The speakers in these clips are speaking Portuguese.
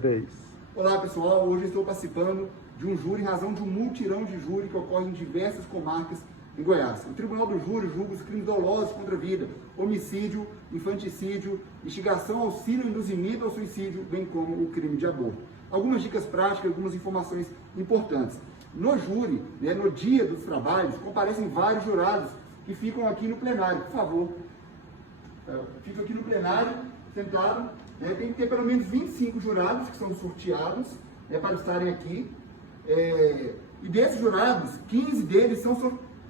3. Olá pessoal, hoje estou participando de um júri em razão de um multirão de júri que ocorre em diversas comarcas em Goiás. O Tribunal do Júri julga os crimes dolosos contra a vida, homicídio, infanticídio, instigação, auxílio, induzimento ao suicídio, bem como o crime de aborto. Algumas dicas práticas, algumas informações importantes. No júri, no dia dos trabalhos, comparecem vários jurados que ficam aqui no plenário. Por favor, fica aqui no plenário, sentado. Tem que ter pelo menos 25 jurados que são sorteados para estarem aqui. E desses jurados, 15 deles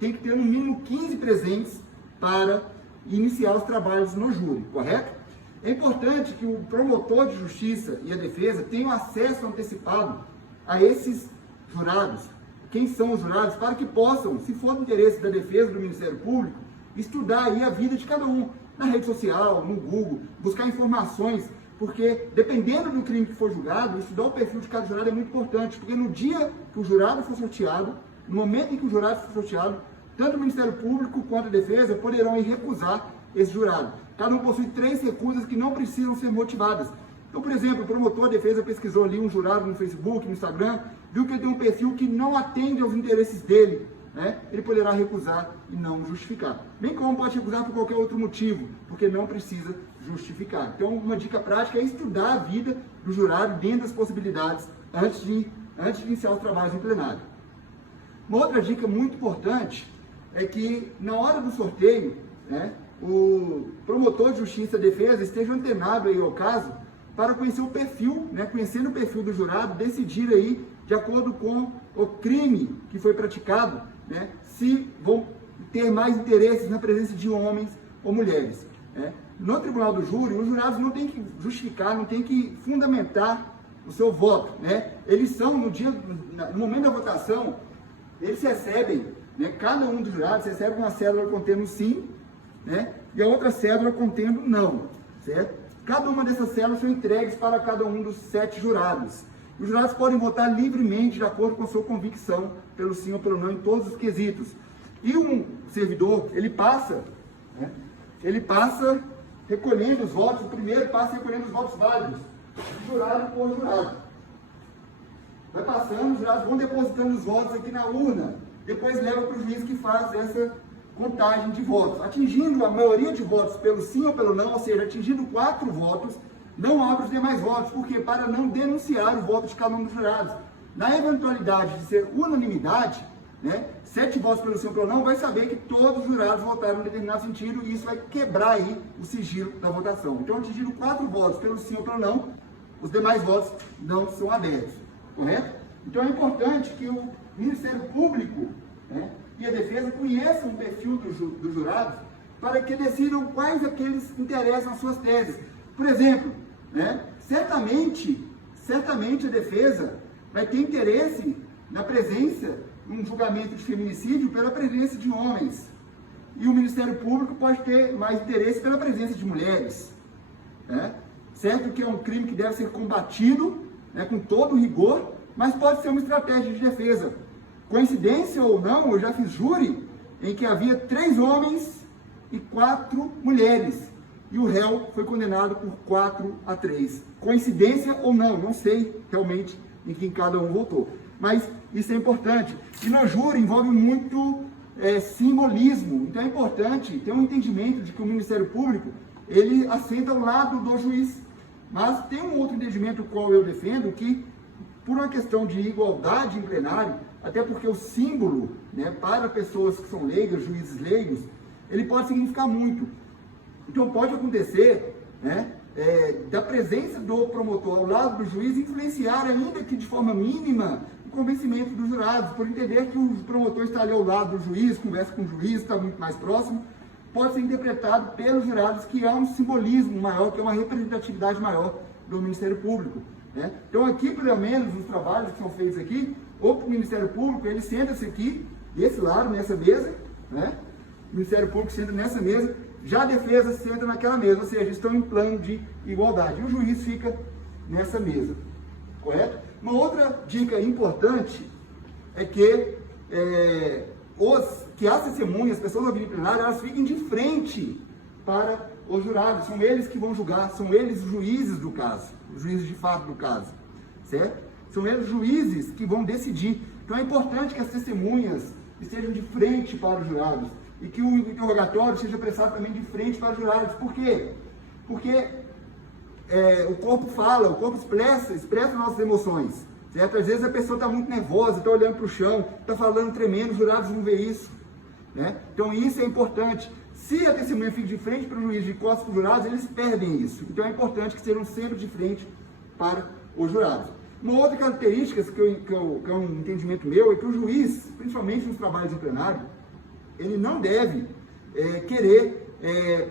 tem que ter no mínimo 15 presentes para iniciar os trabalhos no júri, correto? É importante que o promotor de justiça e a defesa tenham acesso antecipado a esses jurados. Quem são os jurados? Para que possam, se for do interesse da defesa do Ministério Público, estudar aí a vida de cada um, na rede social, no Google, buscar informações, porque dependendo do crime que for julgado, estudar o perfil de cada jurado é muito importante, porque no dia que o jurado for sorteado, no momento em que o jurado for sorteado, tanto o Ministério Público quanto a defesa poderão ir recusar esse jurado. Cada um possui 3 recusas que não precisam ser motivadas. Então, por exemplo, o promotor da defesa pesquisou ali um jurado no Facebook, no Instagram, viu que ele tem um perfil que não atende aos interesses dele, ele poderá recusar e não justificar. Bem como pode recusar por qualquer outro motivo, porque não precisa justificar. Então, uma dica prática é estudar a vida do jurado dentro das possibilidades antes de iniciar os trabalhos em plenário. Uma outra dica muito importante é que, na hora do sorteio, o promotor de justiça e defesa esteja antenado aí ao caso para conhecer o perfil, conhecendo o perfil do jurado, decidir aí, de acordo com o crime que foi praticado, se vão ter mais interesses na presença de homens ou mulheres. No Tribunal do Júri, os jurados não têm que justificar, não têm que fundamentar o seu voto. Eles são, no momento da votação, eles recebem, cada um dos jurados recebe uma cédula contendo sim, e a outra cédula contendo não, certo? Cada uma dessas cédulas são entregues para cada um dos 7 jurados. Os jurados podem votar livremente, de acordo com a sua convicção, pelo sim ou pelo não, em todos os quesitos. E um servidor, ele passa recolhendo os votos, o primeiro passa recolhendo os votos válidos, jurado por jurado. Vai passando, os jurados vão depositando os votos aqui na urna, depois leva para o juiz que faz essa contagem de votos. Atingindo a maioria de votos pelo sim ou pelo não, ou seja, atingindo 4 votos, não abre os demais votos, porque para não denunciar o voto de cada um dos jurados. Na eventualidade de ser unanimidade, 7 votos pelo sim ou pelo não, vai saber que todos os jurados votaram em determinado sentido e isso vai quebrar aí o sigilo da votação. Então, atingindo 4 votos pelo sim ou pelo não, os demais votos não são abertos, correto? Então, é importante que o Ministério Público e a defesa conheçam o perfil dos jurados para que decidam quais aqueles interessam às suas teses. Por exemplo, certamente a defesa vai ter interesse na presença, num julgamento de feminicídio, pela presença de homens. E o Ministério Público pode ter mais interesse pela presença de mulheres. Certo que é um crime que deve ser combatido com todo rigor, mas pode ser uma estratégia de defesa. Coincidência ou não, eu já fiz júri em que havia 3 homens e 4 mulheres. E o réu foi condenado por 4-3. Coincidência ou não, não sei realmente em quem cada um votou. Mas isso é importante. E no júri envolve muito simbolismo. Então é importante ter um entendimento de que o Ministério Público, ele assenta ao lado do juiz. Mas tem um outro entendimento, o qual eu defendo, que por uma questão de igualdade em plenário, até porque o símbolo, para pessoas que são leigas, juízes leigos, ele pode significar muito. Então pode acontecer, da presença do promotor ao lado do juiz influenciar, ainda que de forma mínima, o convencimento dos jurados, por entender que o promotor está ali ao lado do juiz, conversa com o juiz, está muito mais próximo, pode ser interpretado pelos jurados que há um simbolismo maior, que é uma representatividade maior do Ministério Público. Então aqui, pelo menos, os trabalhos que são feitos aqui, o Ministério Público, ele senta-se aqui, desse lado, nessa mesa, o Ministério Público senta nessa mesa, já a defesa senta naquela mesa, ou seja, estão em plano de igualdade. E o juiz fica nessa mesa, correto? Uma outra dica importante é que as testemunhas, as pessoas ouvindo plenário, elas fiquem de frente para os jurados, são eles que vão julgar, são eles os juízes do caso, os juízes de fato do caso, certo? São eles os juízes que vão decidir. Então é importante que as testemunhas estejam de frente para os jurados e que o interrogatório seja prestado também de frente para os jurados. Por quê? Porque o corpo fala, o corpo expressa nossas emoções, certo? Às vezes a pessoa está muito nervosa, está olhando para o chão, está falando tremendo, os jurados vão ver isso, né? Então isso é importante. Se a testemunha fica de frente para o juiz, de costas para os jurados, eles perdem isso. Então é importante que sejam sempre de frente para os jurados. Uma outra característica que é um entendimento meu é que o juiz, principalmente nos trabalhos em plenário, ele não deve querer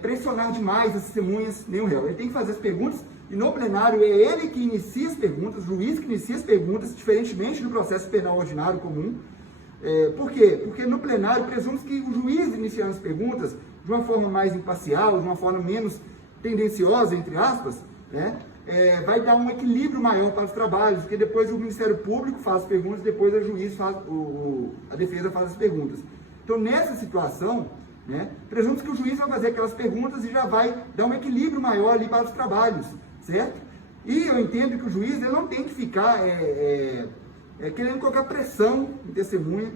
pressionar demais as testemunhas nem o réu. Ele tem que fazer as perguntas e no plenário é ele que inicia as perguntas, o juiz que inicia as perguntas, diferentemente do processo penal ordinário comum. Por quê? Porque no plenário presume que o juiz iniciando as perguntas de uma forma mais imparcial, de uma forma menos tendenciosa, entre aspas, né? Vai dar um equilíbrio maior para os trabalhos, porque depois o Ministério Público faz as perguntas, depois a defesa faz as perguntas. Então, nessa situação, né, presume que o juiz vai fazer aquelas perguntas e já vai dar um equilíbrio maior ali para os trabalhos, certo? E eu entendo que o juiz ele não tem que ficar querendo colocar pressão em testemunha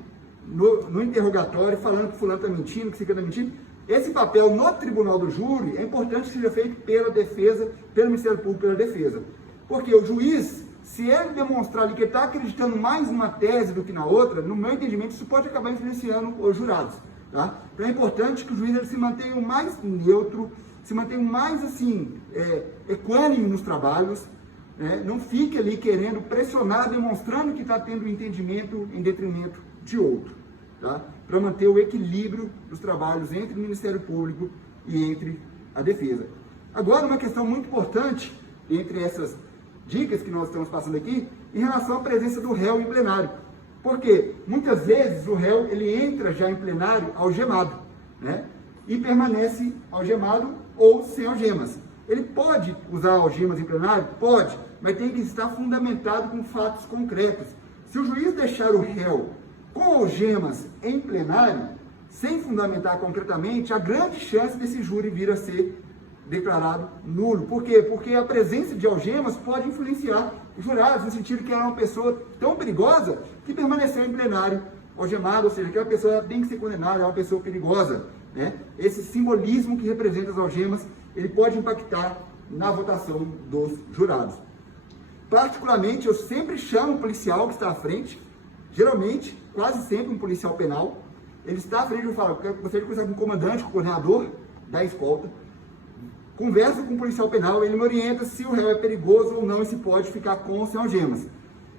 no interrogatório, falando que fulano está mentindo, que você está mentindo. Esse papel no tribunal do júri é importante que seja feito pela defesa, pelo Ministério Público, pela defesa. Porque o juiz, se ele demonstrar ali que ele está acreditando mais numa tese do que na outra, no meu entendimento, isso pode acabar influenciando os jurados. Tá? Então é importante que o juiz ele se mantenha o mais neutro, se mantenha o mais assim, equânime nos trabalhos, né? Não fique ali querendo pressionar, demonstrando que está tendo um entendimento em detrimento de outro. Tá? Para manter o equilíbrio dos trabalhos entre o Ministério Público e entre a defesa. Agora, uma questão muito importante, entre essas dicas que nós estamos passando aqui, em relação à presença do réu em plenário. Porque muitas vezes o réu ele entra já em plenário algemado, né? E permanece algemado ou sem algemas. Ele pode usar algemas em plenário? Pode, mas tem que estar fundamentado com fatos concretos. Se o juiz deixar o réu com algemas em plenário, sem fundamentar concretamente, há grande chance desse júri vir a ser declarado nulo. Por quê? Porque a presença de algemas pode influenciar os jurados, no sentido que ela é uma pessoa tão perigosa que permaneceu em plenário algemado, ou seja, aquela pessoa tem que ser condenada, é uma pessoa perigosa, né? Esse simbolismo que representa as algemas, ele pode impactar na votação dos jurados. Particularmente, eu sempre chamo o policial que está à frente, geralmente, quase sempre um policial penal, ele está à frente e fala, eu gostaria de conversar com o comandante, com o coordenador da escolta, converso com o policial penal, ele me orienta se o réu é perigoso ou não e se pode ficar com ou sem algemas.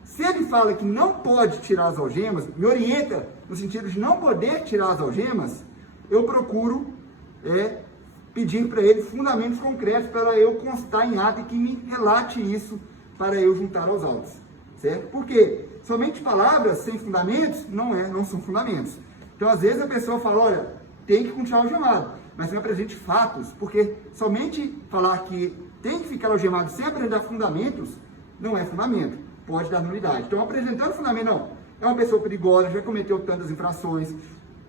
Se ele fala que não pode tirar as algemas, me orienta no sentido de não poder tirar as algemas, eu procuro pedir para ele fundamentos concretos para eu constar em ata e que me relate isso para eu juntar aos autos, certo? Por quê? Somente palavras sem fundamentos não são fundamentos. Então, às vezes a pessoa fala, olha, tem que continuar algemado, mas me apresente fatos, porque somente falar que tem que ficar algemado sem apresentar fundamentos, não é fundamento, pode dar nulidade. Então, apresentando fundamento, não, é uma pessoa perigosa, já cometeu tantas infrações,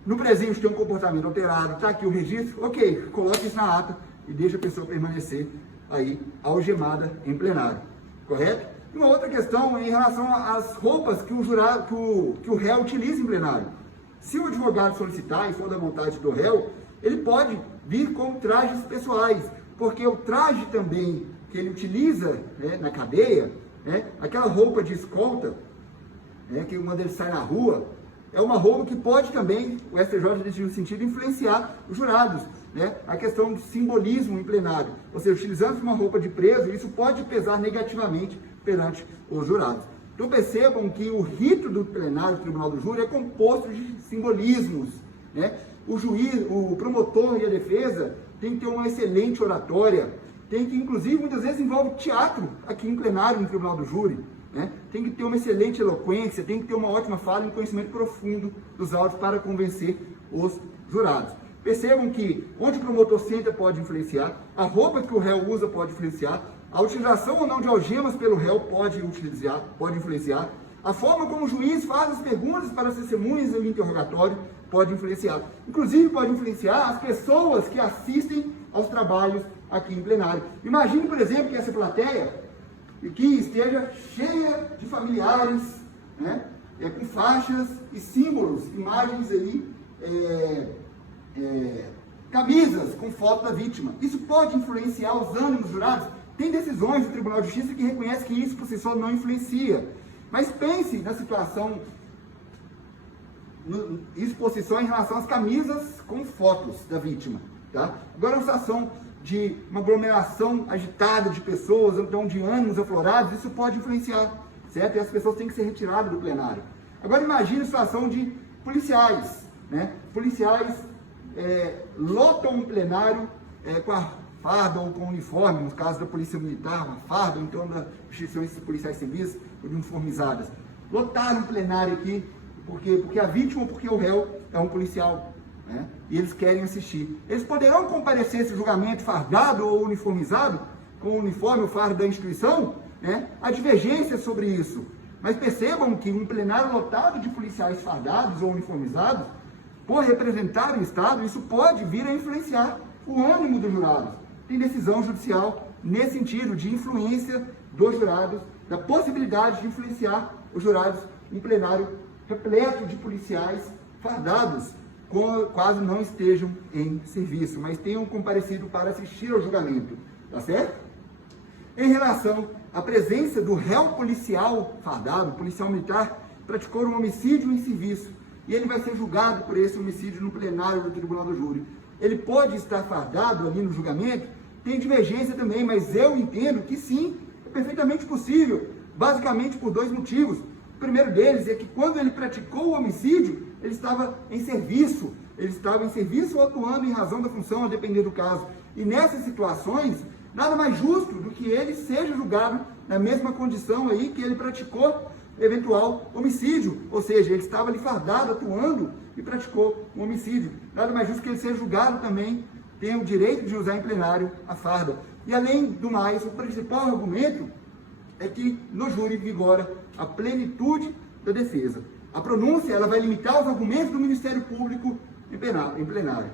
no presente tem um comportamento alterado, está aqui o registro, ok, coloque isso na ata e deixa a pessoa permanecer aí algemada em plenário, correto? E uma outra questão em relação às roupas que o réu utiliza em plenário. Se o advogado solicitar e for da vontade do réu, ele pode vir com trajes pessoais, porque o traje também que ele utiliza, né, na cadeia, né, aquela roupa de escolta, né, que quando ele sai na rua, é uma roupa que pode também, o STJ decidiu no sentido, influenciar os jurados, né, a questão do simbolismo em plenário, ou seja, utilizando uma roupa de preso, isso pode pesar negativamente perante os jurados. Então percebam que o rito do plenário do Tribunal do Júri é composto de simbolismos, né? O juiz, o promotor e a defesa tem que ter uma excelente oratória, tem que, inclusive, muitas vezes envolve teatro aqui em plenário no Tribunal do Júri, né? Tem que ter uma excelente eloquência, tem que ter uma ótima fala e um conhecimento profundo dos autos para convencer os jurados. Percebam que onde o promotor senta pode influenciar, a roupa que o réu usa pode influenciar, a utilização ou não de algemas pelo réu pode influenciar, a forma como o juiz faz as perguntas para as testemunhas no interrogatório pode influenciar. Inclusive pode influenciar as pessoas que assistem aos trabalhos aqui em plenário. Imagine, por exemplo, que essa plateia que esteja cheia de familiares, né, com faixas e símbolos, imagens aí, camisas com foto da vítima. Isso pode influenciar os ânimos dos jurados? Tem decisões do Tribunal de Justiça que reconhecem que isso por si só não influencia. Mas pense na situação, isso por si só em relação às camisas com fotos da vítima. Tá? Agora, uma situação de uma aglomeração agitada de pessoas, então de ânimos aflorados, isso pode influenciar, certo? E as pessoas têm que ser retiradas do plenário. Agora imagine a situação de policiais, né? Policiais lotam um plenário com a farda ou com uniforme, no caso da polícia militar, uma farda, ou então das instituições policiais civis uniformizadas. Lotaram um plenário aqui, porque a vítima ou porque o réu é um policial. Né? E eles querem assistir. Eles poderão comparecer a esse julgamento fardado ou uniformizado, com o uniforme ou fardo da instituição? Né? Há divergência sobre isso. Mas percebam que um plenário lotado de policiais fardados ou uniformizados, por representar o Estado, isso pode vir a influenciar o ânimo dos jurados. Tem decisão judicial nesse sentido, de influência dos jurados, da possibilidade de influenciar os jurados em plenário repleto de policiais fardados, quase não estejam em serviço, mas tenham comparecido para assistir ao julgamento, tá certo? Em relação à presença do réu policial fardado, policial militar, praticou um homicídio em serviço, e ele vai ser julgado por esse homicídio no plenário do Tribunal do Júri. Ele pode estar fardado ali no julgamento? Tem divergência também, mas eu entendo que sim, é perfeitamente possível, basicamente por dois motivos. O primeiro deles é que quando ele praticou o homicídio, ele estava em serviço ou atuando em razão da função, a depender do caso. E nessas situações, nada mais justo do que ele seja julgado na mesma condição aí que ele praticou eventual homicídio, ou seja, ele estava ali fardado, atuando e praticou um homicídio. Nada mais justo que ele seja julgado também, tenha o direito de usar em plenário a farda. E além do mais, o principal argumento é que no júri vigora a plenitude da defesa. A pronúncia ela vai limitar os argumentos do Ministério Público em plenário.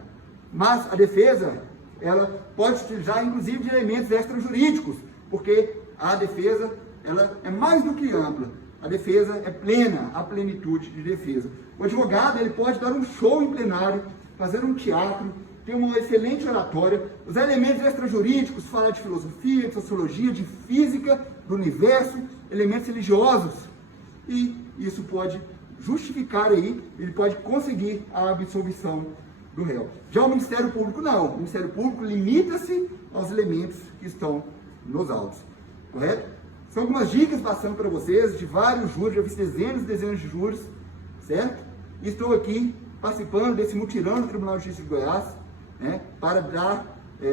Mas a defesa ela pode utilizar inclusive de elementos extrajurídicos, porque a defesa ela é mais do que ampla. A defesa é plena, a plenitude de defesa. O advogado ele pode dar um show em plenário, fazer um teatro, ter uma excelente oratória, usar elementos extrajurídicos, falar de filosofia, de sociologia, de física, do universo, elementos religiosos. E isso pode justificar aí, ele pode conseguir a absolvição do réu. Já o Ministério Público não. O Ministério Público limita-se aos elementos que estão nos autos. Correto? São algumas dicas passando para vocês de vários júris, já fiz dezenas e dezenas de júris, certo? E estou aqui participando desse mutirão do Tribunal de Justiça de Goiás, né, para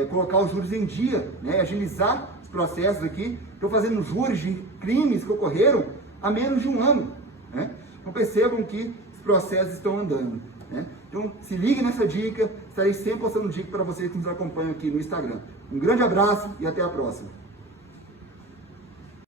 colocar os júris em dia, né, agilizar os processos aqui. Estou fazendo júris de crimes que ocorreram há menos de um ano, né? Então percebam que os processos estão andando, né? Então se ligue nessa dica, estarei sempre postando dica para vocês que nos acompanham aqui no Instagram. Um grande abraço e até a próxima.